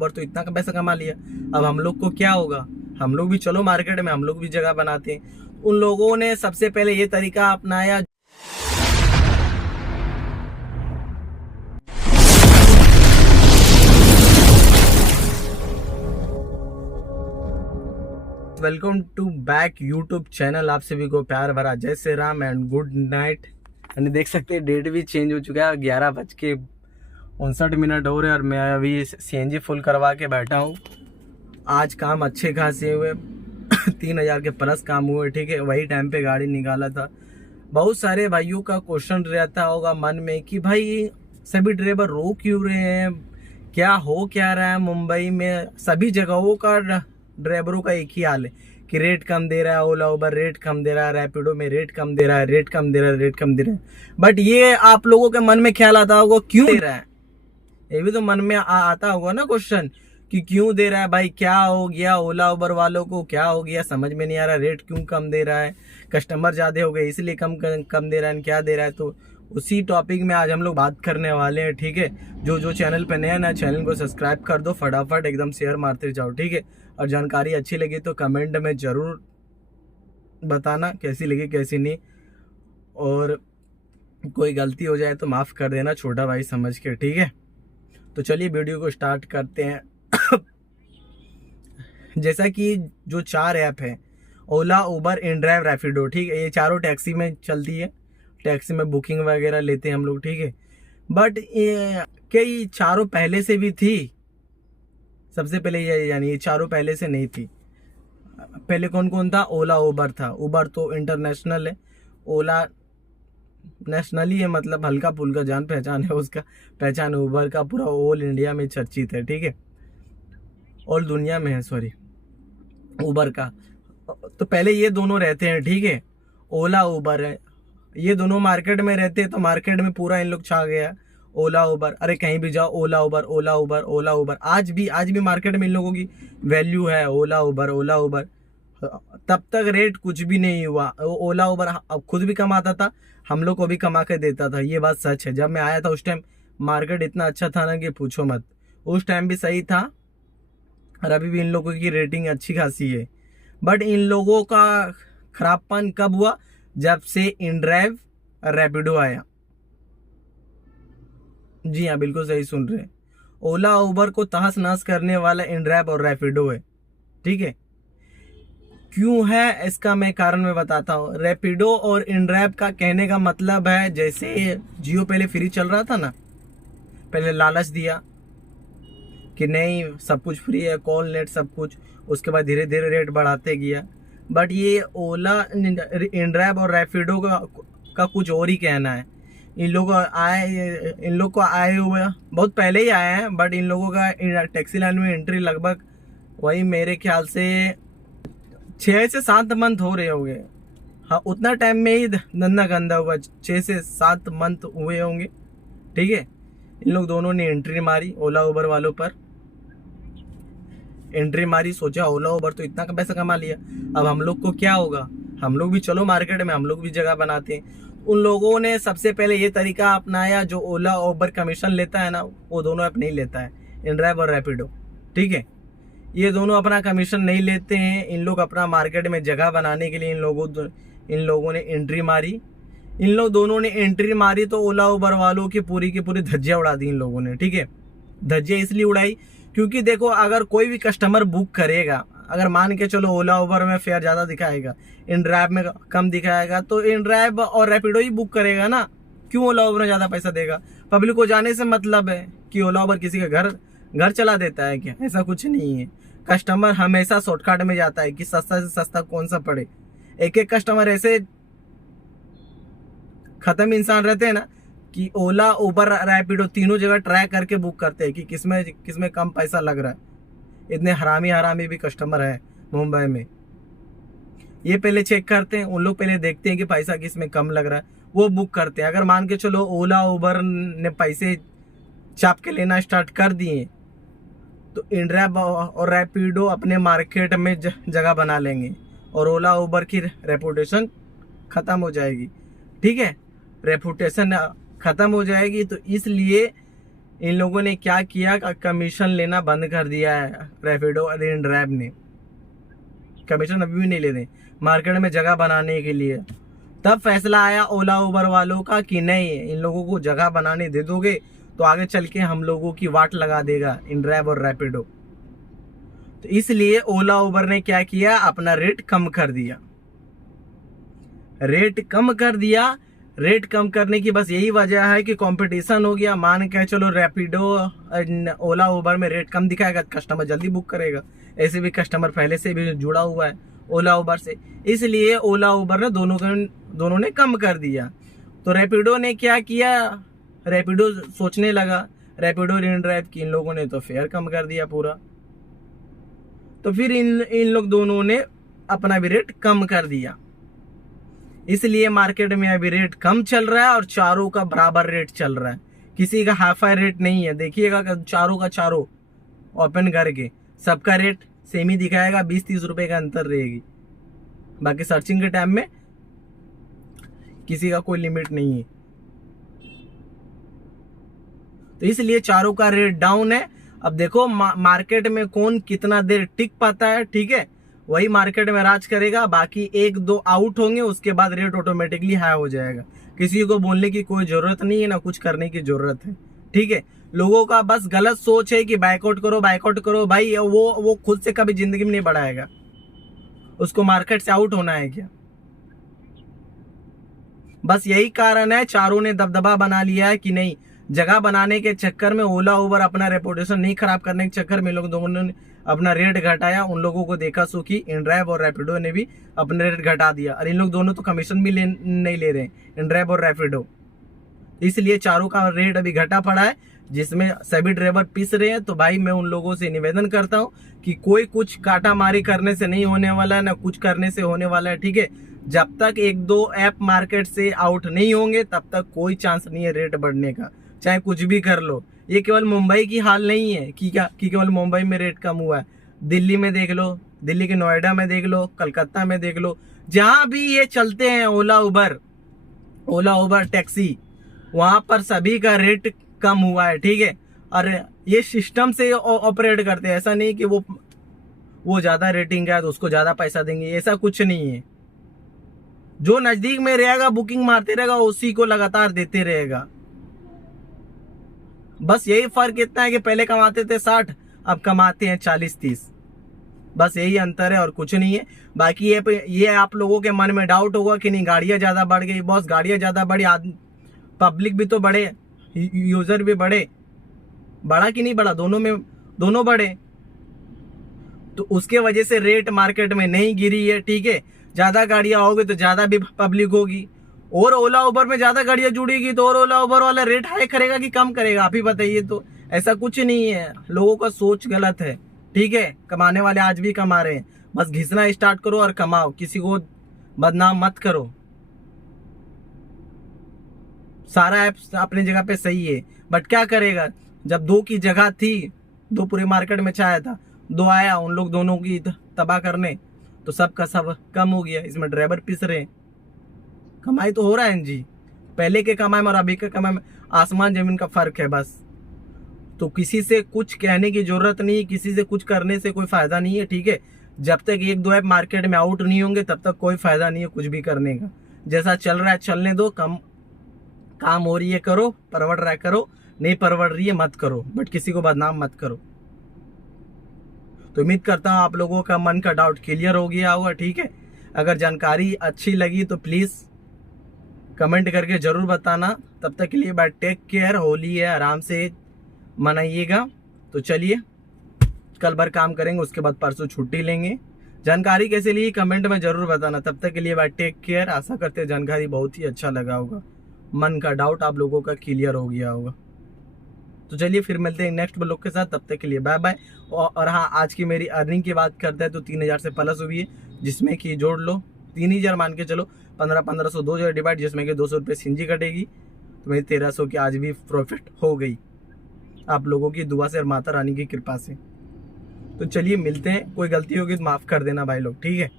पर तो इतना का पैसा कमा लिया। अब हम लोग को क्या होगा? हम लोग भी चलो मार्केट में, हम लोग भी जगह बनाते हैं। उन लोगों ने सबसे पहले ये तरीका अपनाया। Welcome to back YouTube channel. आप सभी को प्यार भरा जय Shri Ram and good night. यानी देख सकते हैं डेट भी चेंज हो चुका है, 11:59 हो रहे और मैं अभी सीएनजी फुल करवा के बैठा हूँ। आज काम अच्छे खासे हुए 3,000 के प्लस काम हुए, ठीक है। वही टाइम पे गाड़ी निकाला था। बहुत सारे भाइयों का क्वेश्चन रहता होगा मन में कि भाई सभी ड्राइवर रो क्यों रहे हैं, क्या हो क्या रहा है। मुंबई में सभी जगहों का ड्राइवरों का एक ही हाल है कि रेट कम दे रहा है, ओला उबर रेट कम दे रहा है, रैपिडो में रेट कम दे रहा है, रेट कम दे रहा है, रेट कम दे रहा है। बट ये आप लोगों के मन में ख्याल आता होगा क्यों दे रहा है, ये भी तो मन में आता होगा ना क्वेश्चन कि क्यों दे रहा है भाई, क्या हो गया ओला उबर वालों को, क्या हो गया, समझ में नहीं आ रहा। रेट क्यों कम दे रहा है, कस्टमर ज्यादा हो गए इसलिए कम दे रहा है, क्या दे रहा है। तो उसी टॉपिक में आज हम लोग बात करने वाले हैं, ठीक है। जो चैनल पे नया ना, चैनल को सब्सक्राइब कर दो, फटाफट एकदम शेयर मारते जाओ, ठीक है। और जानकारी अच्छी लगी तो कमेंट में जरूर बताना कैसी लगी कैसी नहीं, और कोई गलती हो जाए तो माफ कर देना छोटा भाई समझ के, ठीक है। तो चलिए वीडियो को स्टार्ट करते हैं। जैसा कि जो 4 ऐप है, ओला उबर इनड्राइव रैपिडो, ठीक है, ये चारों टैक्सी में चलती है। टैक्सी में बुकिंग वगैरह लेते हैं हम लोग, ठीक है। बट क्या ये चारों पहले से भी थी? सबसे पहले ये यानी ये चारों पहले से नहीं थी। पहले कौन कौन था? ओला उबर था। उबर तो इंटरनेशनल है, ओला नेशनली है, मतलब हल्का फुल्का जान पहचान है उसका। पहचान उबर का पूरा ऑल इंडिया में चर्चित है, ठीक है, ऑल दुनिया में है, सॉरी, उबर का। तो पहले ये दोनों रहते हैं, ठीक है, ओला उबर है। ये दोनों मार्केट में रहते हैं, तो मार्केट में पूरा इन लोग छा गया, ओला उबर। अरे कहीं भी जाओ ओला उबर ओला उबर ओला उबर। आज भी मार्केट में इन लोगों की वैल्यू है, ओला उबर ओला उबर। तब तक रेट कुछ भी नहीं हुआ। ओला उबर खुद भी कमाता था, हम लोग को भी कमा के देता था, ये बात सच है। जब मैं आया था उस टाइम मार्केट इतना अच्छा था ना कि पूछो मत। उस टाइम भी सही था और अभी भी इन लोगों की रेटिंग अच्छी खासी है। बट इन लोगों का खराबपन कब हुआ? जब से इनड्राइव रैपिडो आया। जी हाँ, बिल्कुल सही सुन रहे हैं। ओला उबर को तहस नहस करने वाला इनड्राइव और रैपिडो है, ठीक है। क्यों है इसका मैं कारण मैं बताता हूँ। रैपिडो और इनड्राइव का कहने का मतलब है, जैसे जियो पहले फ्री चल रहा था ना, पहले लालच दिया कि नहीं सब कुछ फ्री है, कॉल नेट सब कुछ। उसके बाद धीरे धीरे रेट बढ़ाते गया। बट ये ओला इनड्राइव और रैपिडो का कुछ और ही कहना है। इन लोग को आए हुए बहुत पहले ही आए हैं, बट इन लोगों का टैक्सी लाइन में एंट्री लगभग वही मेरे ख्याल से 6 से 7 मंथ हो रहे होंगे। हाँ, उतना टाइम में ही धंधा गंदा हुआ, 6 से 7 मंथ हुए होंगे, ठीक है। इन लोग दोनों ने एंट्री मारी ओला उबर वालों पर, एंट्री मारी, सोचा ओला उबर तो इतना का पैसा कमा लिया, अब हम लोग को क्या होगा? हम लोग भी चलो मार्केट में, हम लोग भी जगह बनाते हैं। उन लोगों ने सबसे पहले ये तरीका अपनाया। जो ओला उबर कमीशन लेता है ना, वो दोनों ऐप नहीं लेता है, इनड्राइव और रैपिडो, ठीक है। ये दोनों अपना कमीशन नहीं लेते हैं। इन लोग अपना मार्केट में जगह बनाने के लिए इन लोगों ने एंट्री मारी। इन लोग दोनों ने एंट्री मारी तो ओला उबर वालों की पूरी धज्जियां उड़ा दी इन लोगों ने, ठीक है। धज्जियां इसलिए उड़ाई क्योंकि देखो, अगर कोई भी कस्टमर बुक करेगा, अगर मान के चलो ओला उबर में फेयर ज्यादा दिखाएगा, इनड्राइव में कम दिखाएगा, तो इनड्राइव और रैपिडो ही बुक करेगा ना। क्यों ओला उबर में ज्यादा पैसा देगा? पब्लिक को जाने से मतलब है कि ओला उबर किसी का घर चला देता है क्या? ऐसा कुछ नहीं है। कस्टमर हमेशा शॉर्टकट में जाता है कि सस्ता से सस्ता कौन सा पड़े। एक एक कस्टमर ऐसे खत्म इंसान रहते हैं ना कि ओला उबर रैपिडो तीनों जगह ट्राई करके बुक करते हैं कि किसमें कम पैसा लग रहा है। इतने हरामी भी कस्टमर है मुंबई में। ये पहले चेक करते हैं, उन लोग पहले देखते हैं कि पैसा किसमें कम लग रहा है, वो बुक करते हैं। अगर मान के चलो ओला उबर ने पैसे चाप के लेना स्टार्ट कर दिए, तो इनड्राइव और रैपिडो अपने मार्केट में जगह बना लेंगे और ओला उबर की रेपुटेशन खत्म हो जाएगी, ठीक है। रेपुटेशन खत्म हो जाएगी, तो इसलिए इन लोगों ने क्या किया, कमीशन लेना बंद कर दिया है रैपिडो और इनड्राइव ने। कमीशन अभी भी नहीं ले रहे मार्केट में जगह बनाने के लिए। तब फैसला आया ओला उबर वालों का कि नहीं, इन लोगों को जगह बनाने दे दोगे तो आगे चल के हम लोगों की वाट लगा देगा इनड्राइव और रैपिडो। तो इसलिए ओला उबर ने क्या किया, अपना रेट कम कर दिया। रेट कम करने की बस यही वजह है कि कंपटीशन हो गया। मान के चलो रैपिडो ओला उबर में रेट कम दिखाएगा, कस्टमर जल्दी बुक करेगा। ऐसे भी कस्टमर पहले से भी जुड़ा हुआ है ओला उबर से, इसलिए ओला उबर ने दोनों ने कम कर दिया। तो रैपिडो ने क्या किया, रैपिडो सोचने लगा, रैपिडो इनड्राइव की इन लोगों ने तो फेयर कम कर दिया पूरा। तो फिर इन लोग दोनों ने अपना भी रेट कम कर दिया। इसलिए मार्केट में अभी रेट कम चल रहा है और चारों का बराबर रेट चल रहा है, किसी का हाफ हाई रेट नहीं है। देखिएगा चारों का चारों ओपन करके सबका रेट सेम ही दिखाएगा, 20-30 रुपए का अंतर रहेगी। बाकी सर्चिंग के टाइम में किसी का कोई लिमिट नहीं है। तो इसलिए चारों का रेट डाउन है। अब देखो मार्केट में कौन कितना देर टिक पाता है, ठीक है, वही मार्केट में राज करेगा। बाकी 1-2 आउट होंगे, उसके बाद रेट ऑटोमेटिकली हाई हो जाएगा। किसी को बोलने की कोई जरूरत नहीं है, ना कुछ करने की जरूरत है, ठीक है। लोगों का बस गलत सोच है कि बाइकआउट करो भाई, वो खुद से कभी जिंदगी में नहीं बढ़ाएगा। उसको मार्केट से आउट होना है क्या? बस यही कारण है चारों ने दबदबा बना लिया है कि नहीं, जगह बनाने के चक्कर में ओला उबर अपना रेपुटेशन नहीं खराब करने के चक्कर में लोग दोनों ने अपना रेट घटाया। उन लोगों को देखा सुखी इनड्राइव और रैपिडो ने भी अपना रेट घटा दिया। और इन लोग दोनों तो कमीशन भी नहीं ले रहे हैं, इनड्राइव और रैपिडो। इसलिए चारों का रेट अभी घटा पड़ा है, जिसमें सभी ड्राइवर पिस रहे हैं। तो भाई मैं उन लोगों से निवेदन करता हूँ कि कोई कुछ काटामारी करने से नहीं होने वाला है, ना कुछ करने से होने वाला है, ठीक है। जब तक 1-2 ऐप मार्केट से आउट नहीं होंगे तब तक कोई चांस नहीं है रेट बढ़ने का, चाहे कुछ भी कर लो। ये केवल मुंबई की हाल नहीं है कि केवल मुंबई में रेट कम हुआ है। दिल्ली में देख लो, दिल्ली के नोएडा में देख लो, कलकत्ता में देख लो, जहां भी ये चलते हैं ओला उबर टैक्सी, वहां पर सभी का रेट कम हुआ है, ठीक है। और ये सिस्टम से ऑपरेट करते हैं, ऐसा नहीं कि वो ज्यादा रेटिंग है तो उसको ज्यादा पैसा देंगे, ऐसा कुछ नहीं है। जो नजदीक में रहेगा बुकिंग मारते रहेगा, उसी को लगातार देते रहेगा। बस यही फर्क इतना है कि पहले कमाते थे 60, अब कमाते हैं 40-30, बस यही अंतर है और कुछ नहीं है। बाकी ये आप लोगों के मन में डाउट होगा कि नहीं गाड़ियां ज्यादा बढ़ गई। बॉस गाड़ियां ज्यादा बढ़ी, पब्लिक भी तो बढ़े, यूजर भी बढ़ा कि नहीं बढ़ा, दोनों बढ़े। तो उसके वजह से रेट मार्केट में नहीं गिरी है, ठीक है। ज्यादा गाड़ियां होगी तो ज्यादा भी पब्लिक होगी, और ओला उबर में ज्यादा गाड़ियां जुड़ेगी तो और ओला उबर वाला रेट हाई करेगा कि कम करेगा, आप ही बताइए। तो ऐसा कुछ नहीं है, लोगों का सोच गलत है, ठीक है। कमाने वाले आज भी कमा रहे हैं, बस घिसना स्टार्ट करो और कमाओ, किसी को बदनाम मत करो। सारा ऐप अपनी जगह पे सही है, बट क्या करेगा, जब 2 की जगह थी, 2 पूरे मार्केट में चाया था, 2 आया उन लोग दोनों की तबाह करने, तो सबका सब कम हो गया। इसमें ड्राइवर पिस रहे हैं। कमाई तो हो रहा है जी, पहले के कमाई में और अभी के कमाई में आसमान जमीन का फर्क है बस। तो किसी से कुछ कहने की जरूरत नहीं, किसी से कुछ करने से कोई फायदा नहीं है, ठीक है। जब तक 1-2 ऐप मार्केट में आउट नहीं होंगे तब तक कोई फायदा नहीं है कुछ भी करने का। जैसा चल रहा है चलने दो, काम हो रही है करो, परवड़ रहा है करो, नहीं परवड़ रही है मत करो, बट किसी को बदनाम मत करो। तो उम्मीद करता हूँ आप लोगों का मन का डाउट क्लियर हो गया होगा, ठीक है। अगर जानकारी अच्छी लगी तो प्लीज कमेंट करके जरूर बताना। तब तक के लिए बाय टेक केयर। होली है, आराम से मनाइएगा। तो चलिए कल भर काम करेंगे, उसके बाद परसों छुट्टी लेंगे। जानकारी कैसे ली कमेंट में जरूर बताना। तब तक के लिए बाय टेक केयर। आशा करते हैं जानकारी बहुत ही अच्छा लगा होगा, मन का डाउट आप लोगों का क्लियर हो गया होगा। तो चलिए फिर मिलते हैं नेक्स्ट ब्लॉग के साथ, तब तक के लिए बाय बाय। और हाँ, आज की मेरी अर्निंग की बात करते हैं तो 3000 से प्लस हुई है, जिसमें कि जोड़ लो 3000 मान के चलो, 1500 2 डिवाइड, जिसमें कि 200 रुपये सिंजी कटेगी, तो मेरी 1300 की आज भी प्रॉफिट हो गई, आप लोगों की दुआ से और माता रानी की कृपा से। तो चलिए मिलते हैं, कोई गलती होगी तो माफ़ कर देना भाई लोग, ठीक है।